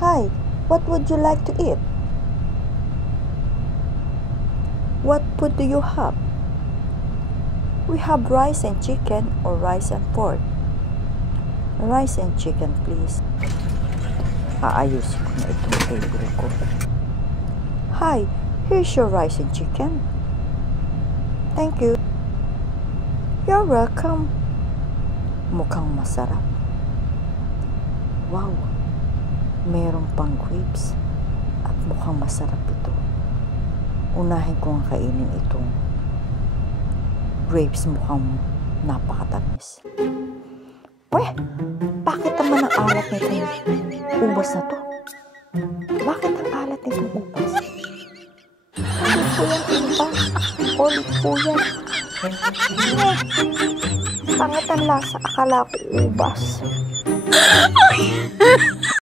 Hi, what would you like to eat? What food do you have? We have rice and chicken or rice and pork. Rice and chicken, please. Aayusin ko na itong table ko. Hi, here's your rice and chicken. Thank you. You're welcome. Mukhang masarap. Wow, meron pang grapes at mukhang masarap ito. Unahin ko ang kainin itong grapes, mukhang napakatamis. Weh, bakit naman ang alat nitong ubas na to? Bakit ang alat nitong ubas? Ulit po yan, ubas. Ulit po yan. Pangit ang lasa, akala ko ubas.